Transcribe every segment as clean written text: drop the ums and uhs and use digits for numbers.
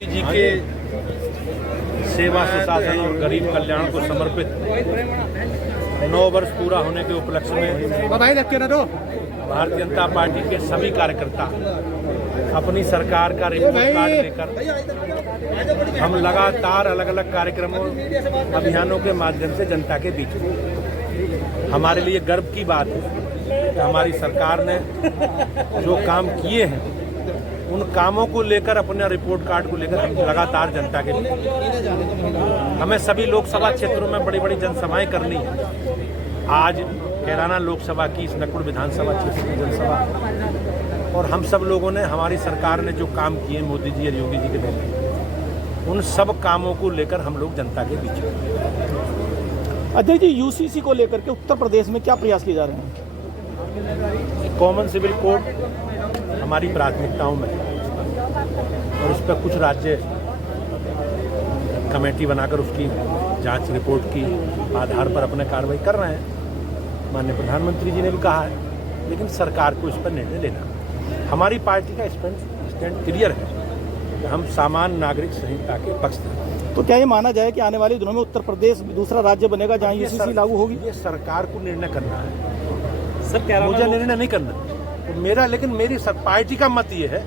जी के सेवा सुशासन और गरीब कल्याण को समर्पित 9 वर्ष पूरा होने के उपलक्ष्य में बधाई रखे ना तो भारतीय जनता पार्टी के सभी कार्यकर्ता अपनी सरकार का रिपोर्ट कार्ड लेकर हम लगातार अलग अलग कार्यक्रमों अभियानों के माध्यम से जनता के बीच में हमारे लिए गर्व की बात है कि हमारी सरकार ने जो काम किए हैं उन कामों को लेकर अपने रिपोर्ट कार्ड को लेकर हम लगातार जनता के बीच हमें सभी लोकसभा क्षेत्रों में बड़ी बड़ी जनसभाएं करनी है। आज कैराना लोकसभा की इस नकुड़ विधानसभा क्षेत्र की जनसभा और हम सब लोगों ने हमारी सरकार ने जो काम किए मोदी जी और योगी जी के दौरान उन सब कामों को लेकर हम लोग जनता के बीच में। अध्यक्ष जी, यूसीसी को लेकर के उत्तर प्रदेश में क्या प्रयास किए जा रहे हैं? कॉमन सिविल कोड हमारी प्राथमिकताओं में और उस पर कुछ राज्य कमेटी बनाकर उसकी जांच रिपोर्ट की आधार पर अपने कार्रवाई कर रहे हैं। माननीय प्रधानमंत्री जी ने भी कहा है, लेकिन सरकार को इस पर निर्णय लेना। हमारी पार्टी का स्टैंड क्लियर है कि हम सामान्य नागरिक संहिता के पक्ष हैं। तो क्या ये माना जाए कि आने वाले दिनों में उत्तर प्रदेश दूसरा राज्य बनेगा जहां यूसीसी लागू होगी? ये सरकार को निर्णय करना है सर, क्या मुझे निर्णय नहीं करना तो मेरी पार्टी का मत ये है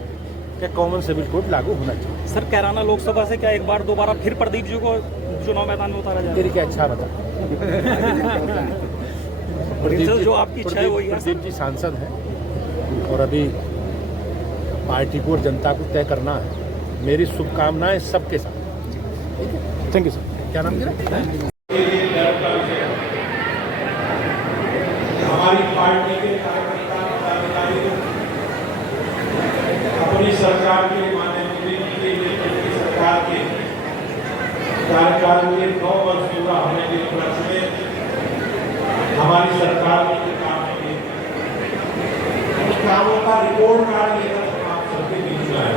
कि कॉमन सिविल कोड लागू होना चाहिए। सर, कैराना लोकसभा से क्या एक बार दोबारा फिर प्रदीप जी को चुनाव मैदान में उतारा जाए? तेरी क्या इच्छा बता। जो आपकी इच्छा है वही है। प्रदीप जी सांसद हैं और अभी पार्टी को और जनता को तय करना है। मेरी शुभकामनाएं सबके साथ। Thank you sir. क्या नाम है? हमारी पार्टी के कार्यकर्ता अपनी सरकार के माननीय मोदी जी की सरकार के कार्यकाल के 9 वर्ष पूरा होने के उपलक्ष्य में हमारी सरकार ने जो काम किए उस कामों का रिपोर्ट कार्ड लेकर आप सबके बीच में आए।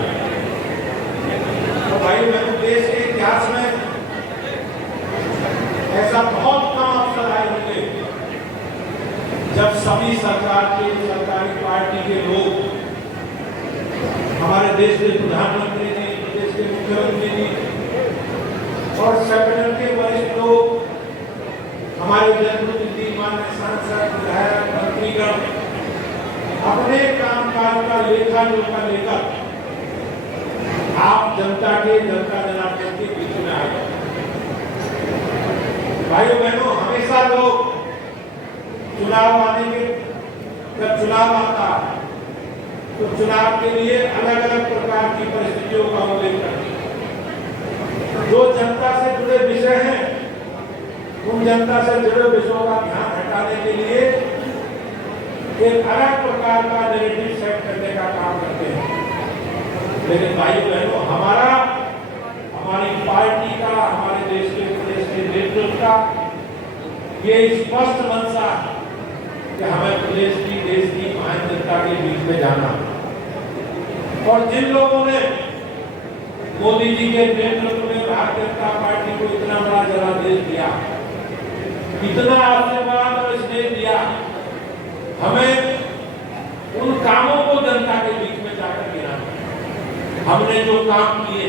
तो भाई मैं देश के इतिहास में ऐसा बहुत कम अवसर आए होंगे जब सभी सरकारी पार्टी के लोग हमारे देश के प्रधानमंत्री जी, देश के मुख्यमंत्री जी और संगठन के वरिष्ठ लोग, हमारे जनप्रतिनिधि, माननीय सांसद, विधायक, मंत्रीगण अपने कामकाज का लेखा जोखा लेकर आप जनता जनार्दन के बीच में आए। भाइयों बहनों, हमेशा लोग चुनाव आने के जब चुनाव आता है तो चुनाव के लिए अलग अलग प्रकार की परिस्थितियों का उल्लेख करते हैं। जो जनता से जुड़े विषय हैं उन जनता से जुड़े विषयों का ध्यान हटाने के लिए एक अलग प्रकार का नैरेटिव सेट करने का काम करते हैं। लेकिन भाइयों बहनों, हमारी पार्टी का, हमारे देश के प्रदेश के नेतृत्व का ये स्पष्ट मंशा है कि हमें प्रदेश की, देश की महान जनता के बीच में जाना। और जिन लोगों ने मोदी जी के नेतृत्व में भारतीय जनता पार्टी को इतना बड़ा जनादेश दिया, इतना आशीर्वाद और स्नेह दिया, हमें उन कामों को जनता के बीच में जाकर गिनाना। हमने जो काम किए,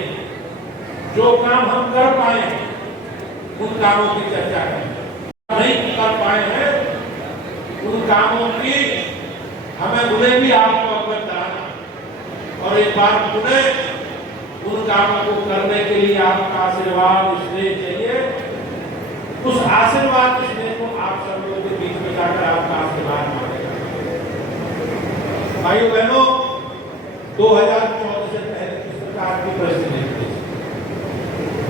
जो काम हम कर पाए, उन कामों की चर्चा करें। नहीं कर पाए हैं उन कामों की हमें उन्हें भी आपको अवगत कराना और एक बार पुनः उन कामों को करने के लिए आपका आशीर्वाद, स्नेह चाहिए। उस आशीर्वाद, स्नेह को आप सब लोगों के बीच में जाकर आपका आशीर्वाद मांगेगा। भाइयों बहनों, 2014 से पहले किस प्रकार की परिस्थिति थी?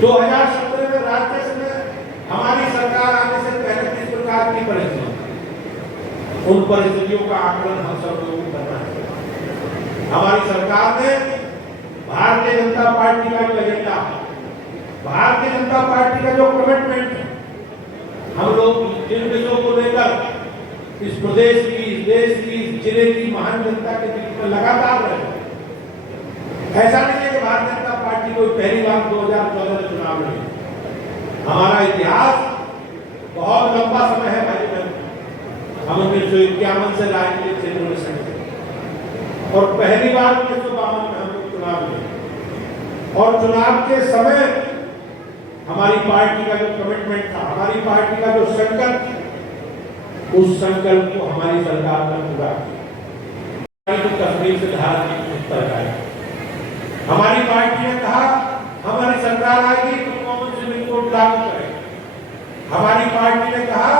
2017 में राज्य में हमारी सरकार आने से पहले किस प्रकार की परिस्थिति, उन परिस्थितियों का आकलन हम सब लोगों को करना है। हमारी सरकार ने भारतीय जनता पार्टी का जो एजेंडा, भारतीय जनता पार्टी का जो कमिटमेंट है, हम लोग जिन विषयों को लेकर इस प्रदेश की, इस देश की, इस जिले की महान जनता के बीच में लगातार रहे। ऐसा नहीं है कि भारतीय जनता पार्टी को पहली बार 2014 में चुनाव लड़ी। हमारा इतिहास बहुत लंबा समय है भाई बहन। हम 1951 से राजनीतिक क्षेत्र में संगठित और पहली बार 1952 में हम लोग चुनाव लड़े। और चुनाव के समय हमारी पार्टी का जो कमिटमेंट था, हमारी पार्टी का जो संकल्प, उस संकल्प को हमारी सरकार ने पूरा किया। कश्मीर से धारा उत्तर का हमारी पार्टी ने कहा हमारी सरकार आएगी तो कॉमन सिविल कोड लागू करें। हमारी पार्टी ने कहा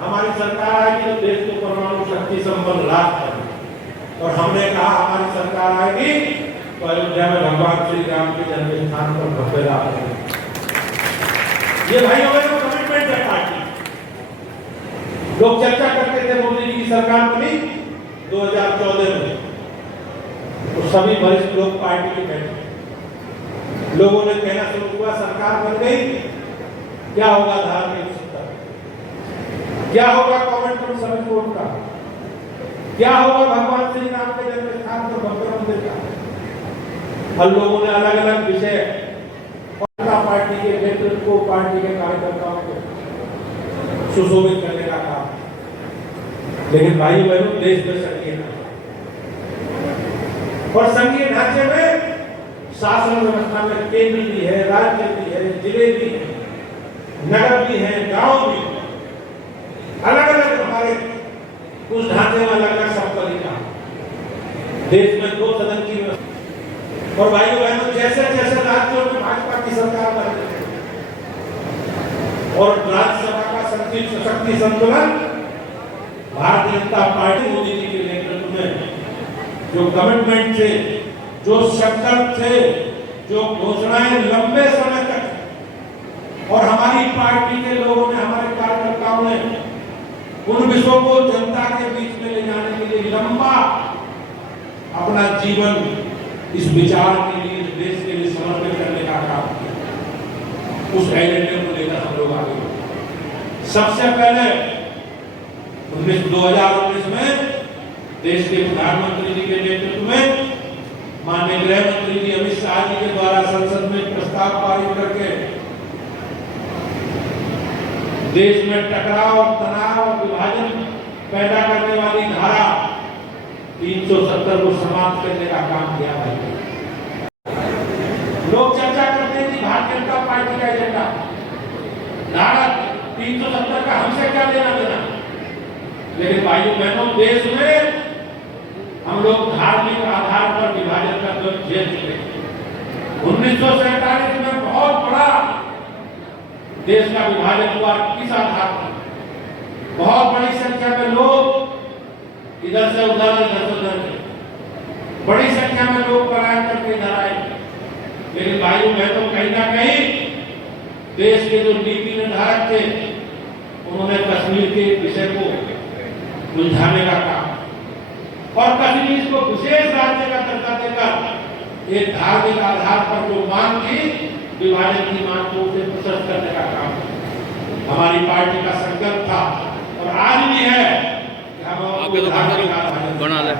हमारी सरकार आएगी तो देश को परमाणु शक्ति संपन्न राष्ट्र करें। और हमने कहा हमारी सरकार आएगी तो अयोध्या में भगवान श्री राम के जन्म स्थान पर भव्य राम करें। ये भाई हमारा कमिटमेंट है पार्टी। लोग चर्चा करते थे मोदी जी की सरकार बनी 2014 में, तो सभी वरिष्ठ लोग पार्टी के बैठे, लोगों ने कहना शुरू हुआ सरकार बन गई, क्या होगा धार्मिक सत्ता, क्या होगा कॉमन सिविल कोड का, क्या होगा भगवान श्री राम के जन्म स्थान पर भव्य मंदिर का। और लोगों ने अलग अलग विषय पार्टी के नेतृत्व को, पार्टी के कार्यकर्ताओं को सुशोभित करने का काम। लेकिन भाई बहनों, देश में संघीय और संघीय ढांचे में शासन व्यवस्था में केंद्र भी है, राज्य भी है, जिले भी है, नगर भी है, गांव भी है, अलग अलग हमारे उस ढांचे में अलग अलग सब तरीका। देश में 2 सदन की व्यवस्था और भाइयों बहनों, जैसे जैसे राज्यों में भाजपा की सरकार बन रही है और राज्यसभा का शक्ति संतुलन भारतीय जनता पार्टी मोदी जी के नेतृत्व में जो कमिटमेंट थे, जो संकल्प थे, जो घोषणाएं लंबे समय तक और हमारी पार्टी के लोगों ने, हमारे कार्यकर्ताओं ने उन विषयों को जनता के बीच में ले जाने के लिए लंबा अपना जीवन इस विचार के लिए, इस देश के लिए समर्पित करने का काम किया। उस एजेंडे को लेकर हम लोग आगे बढ़े। सबसे पहले 2019 में देश के प्रधानमंत्री जी के नेतृत्व में माननीय गृह मंत्री जी अमित शाह जी के द्वारा संसद में प्रस्ताव पारित करके देश में टकराव, तनाव और विभाजन पैदा करने वाली धारा 370 को समाप्त करने का काम किया भाई। लोग चर्चा करते हैं कि भारतीय जनता पार्टी का एजेंडा धारा 370 का हमसे क्या लेना देना। लेकिन भाइयों बहनों, देश में हम लोग धार्मिक आधार पर विभाजन का दर्द झेल चुके हैं। 1947 में बहुत बड़ा देश का विभाजन हुआ। किस आधार पर? बहुत बड़ी संख्या में लोग इधर से उधर, इधर से उधर, बड़ी संख्या में लोग पलायन करके इधर आए। लेकिन भाइयों बहनों, कहीं ना कहीं देश के जो नीति निर्धारक थे उन्होंने कश्मीर के विषय को उलझाने का काम और कश्मीर को विशेष राज्य का दर्जा देकर एक धार्मिक आधार पर जो मांग थी, विभाजन की मांग को उसे प्रशस्त करने का काम हमारी पार्टी का संकल्प था और आज भी है कि हम बना ले।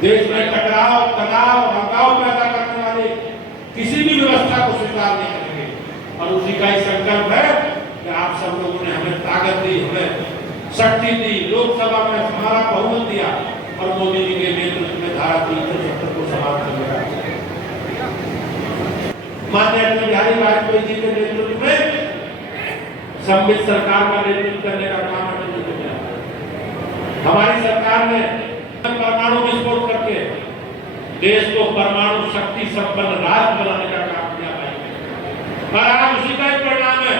देश में टकराव, तनाव, हंगामा पैदा करने वाले किसी भी व्यवस्था को स्वीकार नहीं करेंगे। और उसी का ही संकल्प है कि आप सब लोगों ने हमें ताकत दी, हमें शक्ति दी, लोकसभा में हमारा बहुमत दिया और मोदी जी के नेतृत्व में धारा 370 को समाप्त करने का माननीय अटल बिहारी वाजपेयी जी के नेतृत्व में सम्मिलित सरकार का नेतृत्व करने का काम अटल जी ने किया। हमारी सरकार ने परमाणु विस्फोट करके देश को परमाणु शक्ति संपन्न राष्ट्र बनाने का काम किया भाई। और आज उसी का ही परिणाम है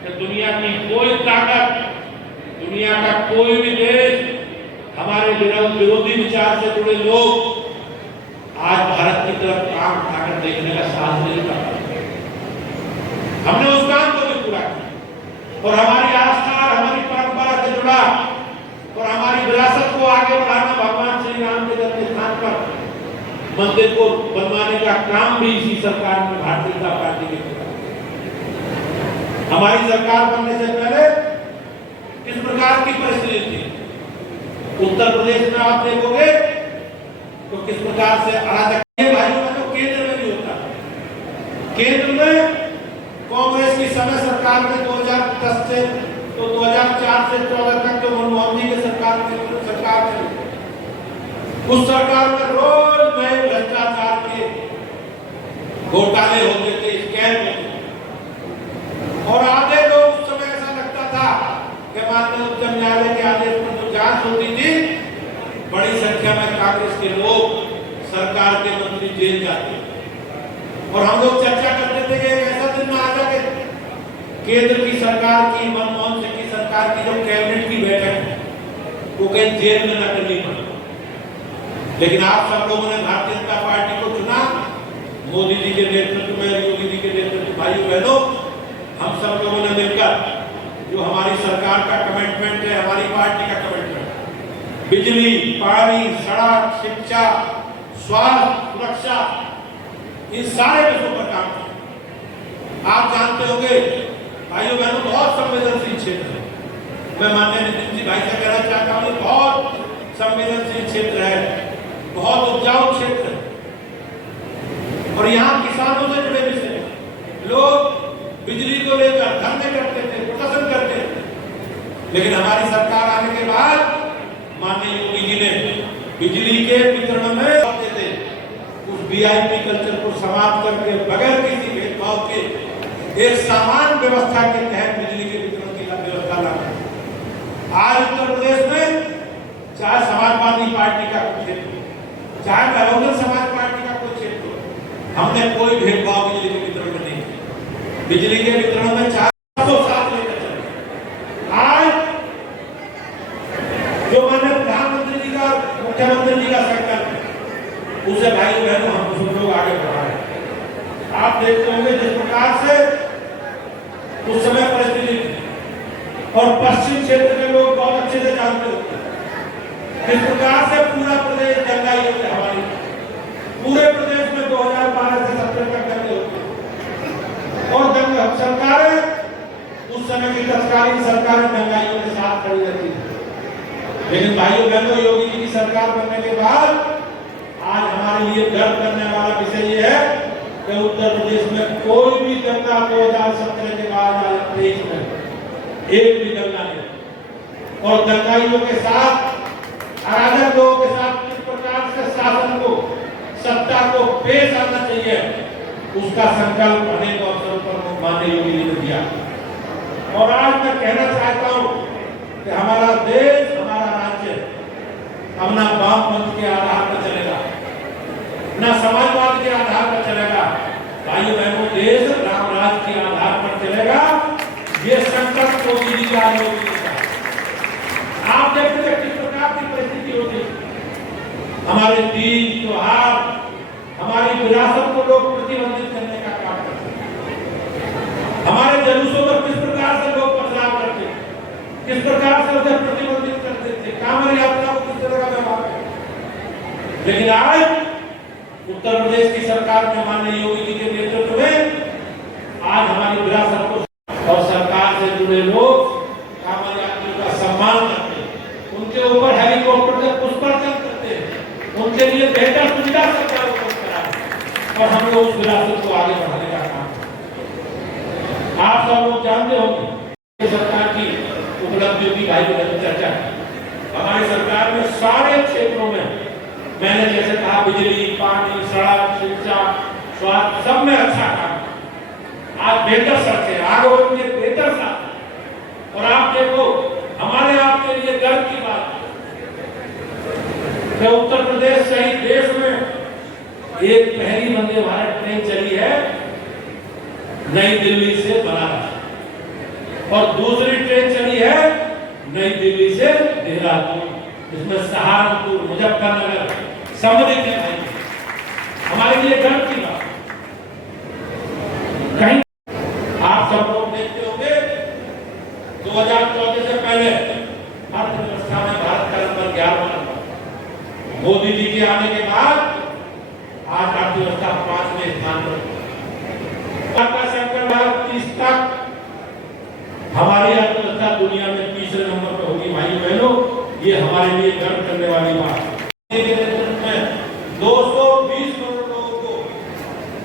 कि दुनिया की कोई ताकत, दुनिया का कोई भी देश, हमारे विरोधी विचार से जुड़े लोग आज भारत की तरफ काम उठाकर देखने का साहस नहीं करता। हमने उस काम को भी पूरा किया और हमारी आस्था और हमारी परंपरा से जुड़ा और हमारी विरासत को आगे बढ़ाना, भगवान श्री राम के जन्म स्थान पर मंदिर को बनवाने का काम भी इसी सरकार में भारतीय जनता पार्टी ने किया। हमारी सरकार बनने से पहले किस प्रकार की परिस्थिति थी? उत्तर प्रदेश में आप देखोगे तो किस प्रकार से अराजक भाइयों का तो केंद्र में भी होता है। केंद्र में कांग्रेस की समय सरकार में 2010 से तो 2004 से 14 तक जो मनमोहन जी की सरकार में उस सरकार में रोज नए भ्रष्टाचार के जेल जाते हैं। और हम लोग चर्चा करते थे कि एक ऐसा दिन में आ जाए कि केंद्र की सरकार की, मनमोहन सिंह की सरकार की जो कैबिनेट की बैठक है वो कहीं जेल में न करनी पड़े। लेकिन आप सब लोगों ने भारतीय जनता पार्टी को चुना, मोदी जी के नेतृत्व में, योगी जी के नेतृत्व, भाइयों बहनों, हम सब लोगों ने मिलकर जो हमारी सरकार का कमिटमेंट है, हमारी पार्टी का कमिटमेंट, बिजली, पानी, सड़क, शिक्षा, स्वास्थ्य, सुरक्षा, इन सारे विषयों पर काम किया। आप जानते होंगे भाइयों बहनों, बहुत संवेदनशील क्षेत्र है। मैं माननीय नितिन जी भाई से कहना चाहता हूँ, बहुत संवेदनशील क्षेत्र है, बहुत उपजाऊ क्षेत्र है। और यहाँ किसानों से जुड़े विषय लोग बिजली को लेकर धरने करते थे, प्रदर्शन करते थे। लेकिन हमारी सरकार आने के बाद माननीय योगी जी ने बिजली के वितरण में थे उस वीआईपी कल्चर को समाप्त करके बगैर किसी भेदभाव के एक समान व्यवस्था के तहत बिजली के वितरण की व्यवस्था ला। आज उत्तर प्रदेश में चाहे समाजवादी पार्टी का कोई क्षेत्र हो, चाहे बहुजन समाज पार्टी का कोई क्षेत्र हो, हमने कोई भेदभाव बिजली के वितरण में नहीं किया। बिजली के वितरण में 400 साल लेकर चले। आज जो माननीय प्रधानमंत्री जी का, मुख्यमंत्री जी का संकल्प है, उसे भाइयों बहनों हम सब लोग आगे बढ़ा रहे हैं। आप देखते होंगे जिस प्रकार से उस समय परिस्थिति थी, और पश्चिम क्षेत्र के लोग बहुत अच्छे से जानते होते हैं किस प्रकार से पूरा प्रदेश दंगाई होते हमारे पूरे प्रदेश में 2012 से 17 तक दंगे होते और दंगा सरकारें उस समय की तत्कालीन सरकारें दंगाइयों के साथ खड़ी रहती थी। लेकिन भाइयों बहनों, योगी जी की सरकार बनने के बाद आज हमारे लिए गर्व करने वाला विषय ये है कि उत्तर प्रदेश में कोई भी दंगा 2017 के बाद 2023 में एक भी दंगा नहीं। और दंगाइयों के साथ, अराजक लोगों के साथ किस प्रकार से शासन को, सत्ता को पेश आना चाहिए, उसका संकल्प अनेक अवसरों पर माननीय योगी जी ने दिया। और आज मैं कहना चाहता हूं कि हमारा देश, हमारा राज्य अब ना वामपंथ के आधार पर चलेगा, ना समाजवाद के आधार पर चलेगा। भाइयों बहनों, देश राम राज के आधार पर चलेगा। ये संकल्प मोदी जी का, योगी जी का। आप देखते हैं किस प्रकार की परिस्थिति होती है। हमारे तीज, त्योहार, हमारी विरासत को लोग प्रतिबंधित करने का काम करते हैं। हमारे जुलूसों पर किस प्रकार से लोग बदलाव करते हैं, किस प्रकार से उसे प्रतिबंधित करते थे, कांवड़ यात्रा को किस तरह का व्यवहार है। लेकिन आज उत्तर प्रदेश की सरकार में माननीय योगी जी के नेतृत्व में आज हमारी विरासत को और सरकार से जुड़े लोग कांवड़ यात्रियों का सम्मान करते हैं, उनके ऊपर हेलीकॉप्टर से पुष्पार्चन करते हैं, उनके लिए बेहतर सुविधा सरकार उपलब्ध कराए और हम लोग उस विरासत को आगे बढ़ाने का काम करते हैं। आप सब लोग जानते होंगे सरकार की उपलब्धियों की भाई बहन चर्चा। हमारी सरकार में सारे क्षेत्रों में मैंने जैसे कहा, बिजली, पानी, सड़क, शिक्षा, स्वास्थ्य, सब में अच्छा काम। आज बेहतर सड़कें, आगे बढ़ने बेहतर साथ। और आप देखो, हमारे आपके लिए गर्व की बात है उत्तर प्रदेश सहित देश में एक पहली वंदे भारत ट्रेन चली है नई दिल्ली से बनारस, और दूसरी ट्रेन चली है नई दिल्ली से देहरादून, जिसमें सहारनपुर, मुजफ्फरनगर सम्मिलित है। हमारे लिए गर्व की बात। कहीं आप सब लोग देखते होंगे 2014 से पहले अर्थव्यवस्था में भारत का नंबर 11 बना। मोदी जी के आने के बाद आज अर्थव्यवस्था 5वें स्थान पर। संकल्प 30 तक हमारी अर्थव्यवस्था दुनिया में 3रे नंबर पर होगी। भाई बहनों, ये हमारे लिए गर्व करने वाली बात है। 220 करोड़ लोगों को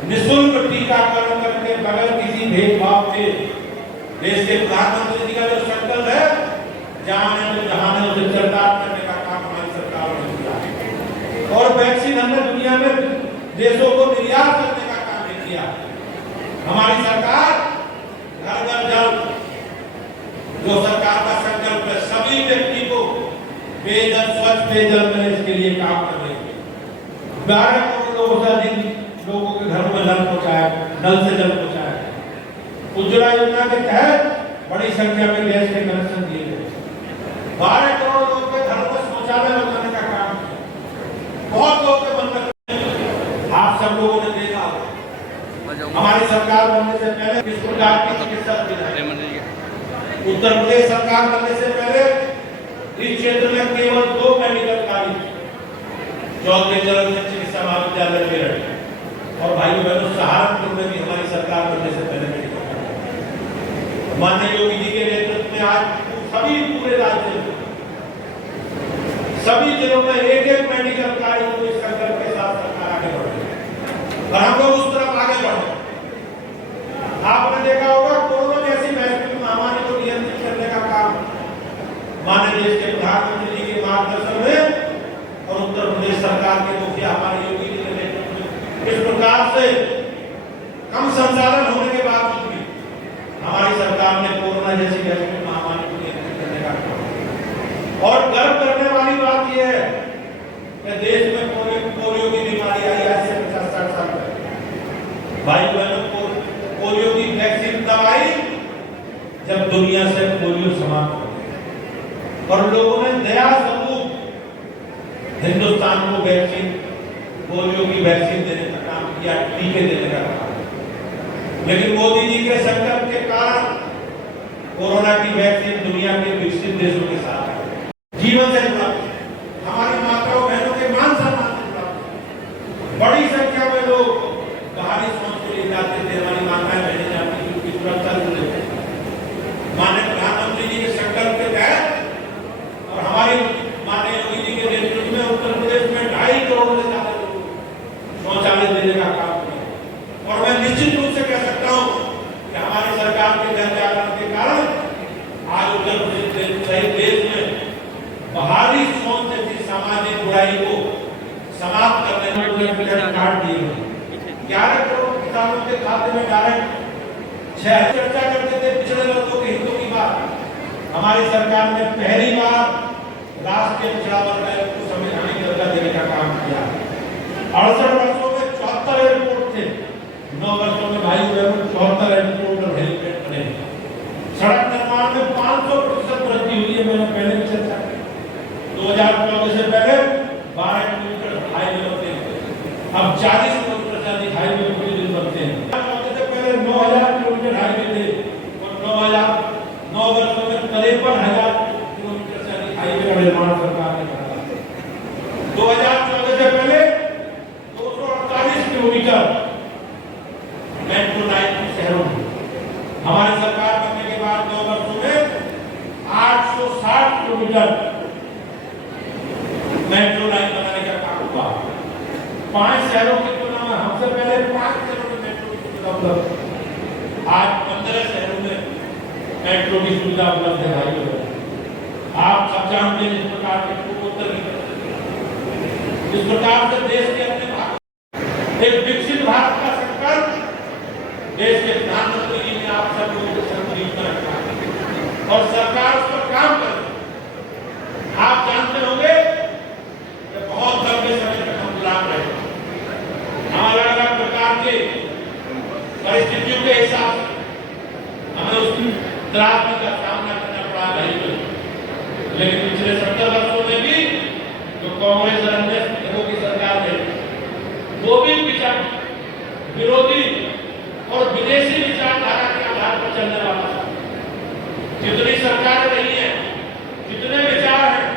निःशुल्क टीकाकरण करके बगैर किसी भेदभाव के देश के प्रधानमंत्री जी का जो संकल्प है, जहां उसे सरकार करने का काम हमारी सरकार ने किया है। और वैक्सीन हमने दुनिया में देशों को निर्यात करने का काम भी किया। हमारी सरकार घर घर जल, जो सरकार का संकल्प है, सभी व्यक्ति को पेयजल, स्वच्छ पेयजल मिले, इसके लिए काम कर रही है। 12 करोड़ करोड़ लोगों से अधिक लोगों के घरों में नल पहुंचाया, नल से जल पहुंचाया। उज्ज्वला योजना के तहत बड़ी संख्या में गैस के कनेक्शन दिए गए। 12 करोड़ लोगों के घरों में शौचालय बनाने का काम किया। बहुत लोग के मन में आप सब लोगों ने देखा हमारी सरकार बनने से पहले किस प्रकार की चिकित्सा सुविधाएं, उत्तर प्रदेश सरकार बनने से पहले इस क्षेत्र में केवल 2 मेडिकल कॉलेज, चौथे चरण में चिकित्सा महाविद्यालय मेरठ और भाई बहनों सहारनपुर में भी हमारी सरकार बनने से पहले मेडिकल कॉलेज। माननीय योगी जी के नेतृत्व में आज सभी पूरे राज्य में सभी जिलों में एक मेडिकल कॉलेज को इस संकल्प के साथ सरकार आगे बढ़ रही है और हम लोग उस तरफ आगे बढ़ रहे हैं। आपने देखा होगा कोरोना जैसी वैश्विक महामारी को नियंत्रित करने का काम माननीय देश के प्रधानमंत्री जी के मार्गदर्शन में और उत्तर प्रदेश सरकार के मुखिया हमारे योगी जी के नेतृत्व में इस प्रकार से कम संसाधन होने के बावजूद भी हमारी सरकार ने कोरोना जैसी वैश्विक महामारी को नियंत्रित करने का काम। और गर्व करने वाली बात यह है कि देश में पोलियो की बीमारी आई आज से 50-60 साल पहले। भाई बहनों को पोलियो की वैक्सीन तब आई जब दुनिया से पोलियो समाप्त हो गया और लोगों ने दया सबूत हिंदुस्तान को वैक्सीन, पोलियो की वैक्सीन देने का काम किया, टीके देने का काम। लेकिन मोदी जी के संकल्प के कारण कोरोना की वैक्सीन दुनिया के विकसित देशों के साथ है। जीवन से जुड़ा, हमारी माताओं बहनों के मान सम्मान से जुड़ा। बड़ी संख्या में लोग बाहरी सोच के लिए जाते थे, हमारी माताएं बहनें जाती थी, उनकी सुरक्षा को लेकर। माननीय प्रधानमंत्री जी के संकल्प के तहत और हमारी माननीय योगी जी के नेतृत्व में उत्तर प्रदेश में 2.5 करोड़ से ज्यादा लोग शौचालय देने का काम किया। और मैं निश्चित रूप से कह सकता हूँ कि हमारी सरकार के जन जागरण के कारण आज उत्तर प्रदेश सहित देश में बाहरी सोच जैसी सामाजिक बुराई को समाप्त करने में कार्ड दिए गए। 11 करोड़ किसानों के खाते में डायरेक्ट 6 चर्चा करते थे पिछड़े वर्गों के हितों की बात। हमारी सरकार ने पहली बार राष्ट्रीय पिछड़ा वर्ग आयोग को संवैधानिक दर्जा देने का काम किया। 68 वर्षों में 74 एयरपोर्ट थे, 9 वर्षों में भाई बहनों 74 एयरपोर्ट और हेलीपैड बने। सड़क निर्माण में 500% वृद्धि हुई है। मैंने पहले भी चर्चा की। 2014 से पहले 12 किलोमीटर हाईवे बनते हैं, अब 40 किलोमीटर से अधिक हाईवे प्रतिदिन बनते हैं। 2014 से पहले 9000 किलोमीटर हाईवे थे और 9 वर्षों में 53,000 किलोमीटर से अधिक हाईवे का निर्माण सरकार ने करा। 2014 से पहले 248 किलोमीटर मेट्रो लाइन शहरों में, हमारी सरकार बनने के बाद 9 वर्षों में 860 किलोमीटर मेट्रो लाइन बनाने का काम हुआ। 5 शहरों की तुलना में हमसे पहले 5 शहरों में मेट्रो की सुविधा उपलब्ध। आज 15 शहरों में मेट्रो की सुविधा उपलब्ध है। भाई आप सब जानते हैं इस प्रकार के पूर्वोत्तर इस प्रकार से देश के अपने भारत एक विकसित भारत का संकल्प देश के प्रधानमंत्री जी ने आप सब लोगों को संकल्प में रखा और सरकार उस पर काम कर रही है। आप जानते होंगे बहुत लंबे समय तक हम गुलाम रहे, अलग अलग प्रकार के परिस्थितियों के हिसाब से हमें उस त्रासदी का सामना करना पड़ा नहीं। लेकिन पिछले 70 वर्षों में भी जो कांग्रेस और अन्य लोगों की सरकार है वो भी विचार विरोधी और विदेशी विचारधारा के आधार पर चलने वाला था। जितनी सरकारें रही हैं, जितने विचार हैं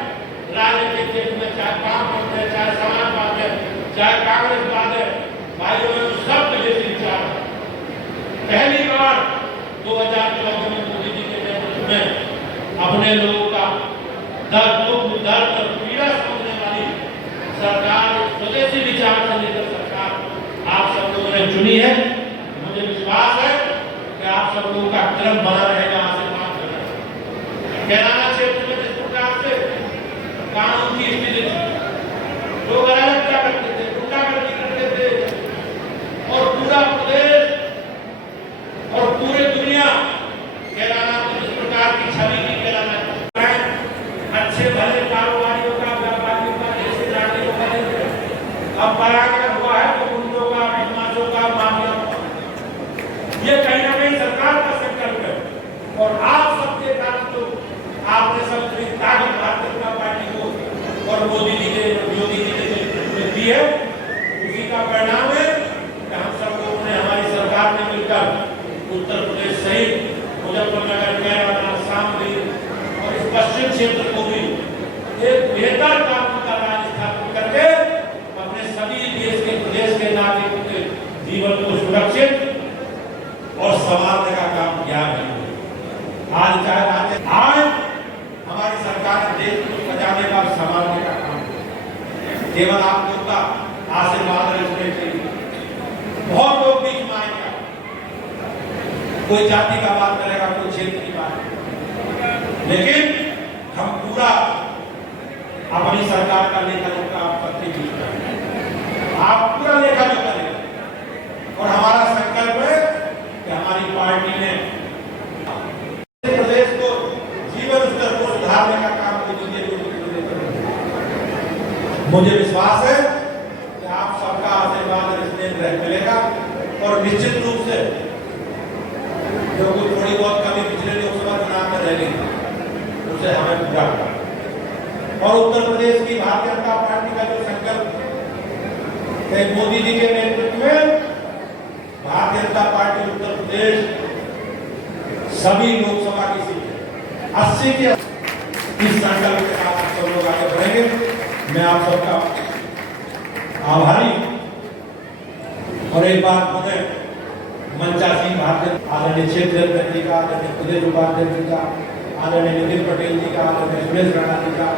राजनीतिक क्षेत्र में, चाहे काम करते हैं, चाहे समाजवाद है, चाहे कांग्रेसवाद है, भाइयों में सब विदेशी विचार है। पहली बार 2014 में मोदी जी के नेतृत्व में अपने लोगों का दर्द और पीड़ा समझने वाली सरकार, स्वदेशी विचार से लेकर सरकार आप सब लोगों ने चुनी है। मुझे विश्वास है कि आप सब लोगों का क्रम बना रहेगा आशीर्वाद करना। कैराना क्षेत्र में जिस प्रकार से कानून की स्थिति थी, लोग अराजकता करते थे, गुंडागर्दी करते थे और पूरा प्रदेश और पूरी दुनिया कैराना को जिस प्रकार की छवि की कैराना अच्छे भले कारोबारियों का, व्यापारियों का, ऐसे नागरिकों का अब बराबर हुआ है। आपने सब ताकत भारतीय जनता पार्टी को और मोदी जी के योगी जी के नेतृत्व में दी है, उसी का परिणाम है कि हम सब लोगों ने, हमारी सरकार ने मिलकर उत्तर प्रदेश सहित मुजफ्फरनगर, कैराना, शामली और इस पश्चिम क्षेत्र को भी एक बेहतर कानून का राज स्थापित करके अपने सभी प्रदेश के नागरिकों के जीवन को सुरक्षित और संवारने का काम किया है। आज हमारी सरकार ने देश को बचाने का, संभालने का काम केवल आप लोग का आशीर्वाद रखने के लिए। बहुत लोग बीच में आएंगे, कोई जाति का बात करेगा, कोई क्षेत्र की बात, लेकिन हम पूरा अपनी सरकार का लेखा जोखा आप सबके बीच में, आप पूरा लेखा जोखा करेंगे। और हमारा संकल्प है कि हमारी पार्टी ने प्रदेश को जीवन स्तर को सुधारने का काम मुझे विश्वास है कि आप सबका आशीर्वाद इसमें मिलेगा और निश्चित रूप से जो कुछ थोड़ी बहुत कमी पिछले लोकसभा चुनाव में रह गई उसे हमें पूरा करना। और उत्तर प्रदेश की भारतीय जनता पार्टी का जो संकल्प है, मोदी जी के नेतृत्व में भारतीय जनता पार्टी उत्तर प्रदेश सभी लोकसभा की सीटें 80 के इस संकल्प के साथ सब लोग आगे बढ़ेंगे। मैं आप सबका आभारी और एक बार मुझे मंचासीन भारतीय आदरणीय क्षेत्र जी का, आदरणीय प्रदेश उपाध्यक्ष जी का, आदरणीय नितिन पटेल जी का, आदरणीय सुरेश राणा जी का,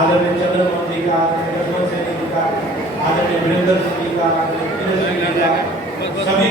आदरणीय चंद्रमोहन जी का, आदरणीय लक्ष्मण सिंह जी का, आदरणीय वीरेंद्र सिंह जी का, आदरणीय सभी